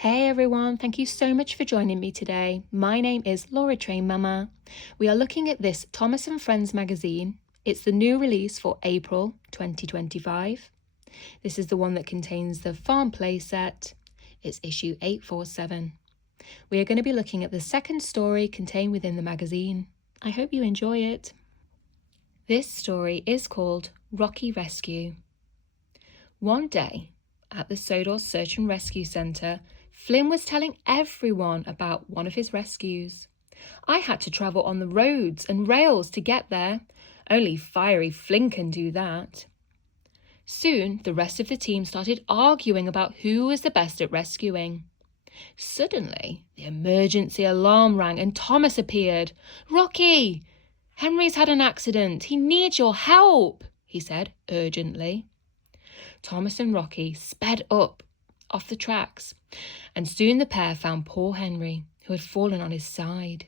Hey everyone, thank you so much for joining me today. My name is Laura Train Mama. We are looking at this Thomas and Friends magazine. It's the new release for April 2025. This is the one that contains the farm play set. It's issue 847. We are going to be looking at the second story contained within the magazine. I hope you enjoy it. This story is called Rocky Rescue. One day, at the Sodor Search and Rescue Centre, Flynn was telling everyone about one of his rescues. I had to travel on the roads and rails to get there. Only fiery Flynn can do that. Soon, the rest of the team started arguing about who was the best at rescuing. Suddenly, the emergency alarm rang and Thomas appeared. "Rocky! Henry's had an accident. He needs your help," he said urgently. Thomas and Rocky sped up off the tracks, and soon the pair found poor Henry, who had fallen on his side.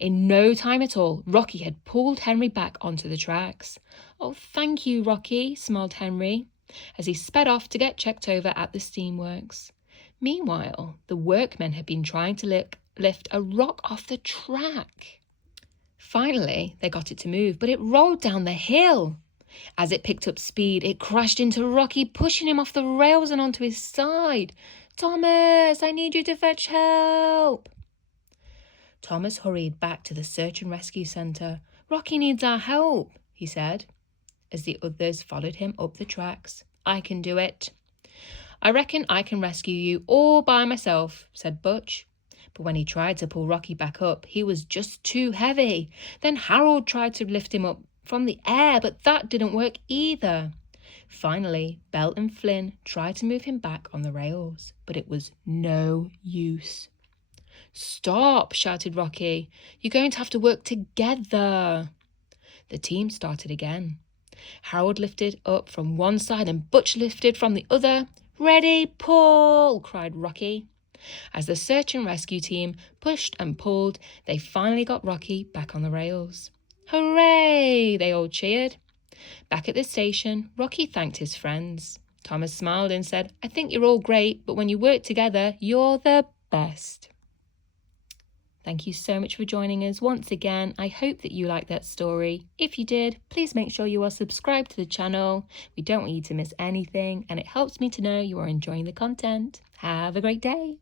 In no time at all, Rocky had pulled Henry back onto the tracks. "Oh, thank you, Rocky," smiled Henry, as he sped off to get checked over at the steamworks. Meanwhile, the workmen had been trying to lift a rock off the track. Finally, they got it to move, but it rolled down the hill. As it picked up speed, it crashed into Rocky, pushing him off the rails and onto his side. "Thomas, I need you to fetch help." Thomas hurried back to the search and rescue centre. "Rocky needs our help," he said, as the others followed him up the tracks. "I can do it." "I reckon I can rescue you all by myself," said Butch. But when he tried to pull Rocky back up, he was just too heavy. Then Harold tried to lift him up from the air, but that didn't work either. Finally, Belt and Flynn tried to move him back on the rails, but it was no use. "Stop," shouted Rocky. "You're going to have to work together." The team started again. Harold lifted up from one side and Butch lifted from the other. "Ready, pull," cried Rocky. As the search and rescue team pushed and pulled, they finally got Rocky back on the rails. "Hooray!" they all cheered. Back at the station, Rocky thanked his friends. Thomas smiled and said, "I think you're all great, but when you work together, you're the best." Thank you so much for joining us once again. I hope that you liked that story. If you did, please make sure you are subscribed to the channel. We don't want you to miss anything, and it helps me to know you are enjoying the content. Have a great day.